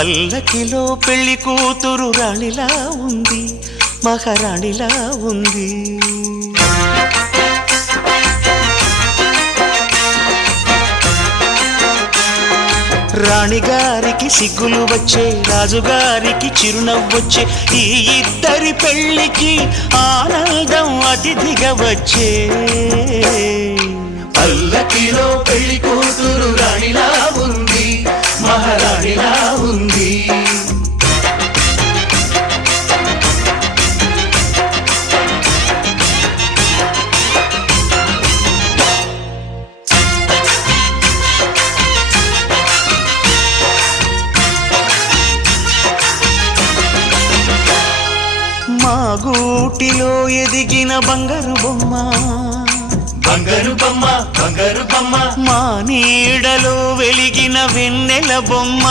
పల్లకిలో పెళ్లి కూతురు రాణిలా ఉంది, మహారాణిలా ఉంది. రాణిగారికి సిగ్గులు వచ్చే, రాజుగారికి చిరునవ్వొచ్చే, ఈ ఇద్దరి పెళ్లికి ఆనందం అతిథిగా వచ్చే. పల్లకిలో పెళ్లి కూతురు రాణిలా ఉంది, మహారాణిలా ఉంది. మా గూటిలో ఎదిగిన బంగారు బొమ్మ, బంగారు బొమ్మ, బంగారు బొమ్మ, మా నీడలో వెలిగిన వెన్నెల బొమ్మ.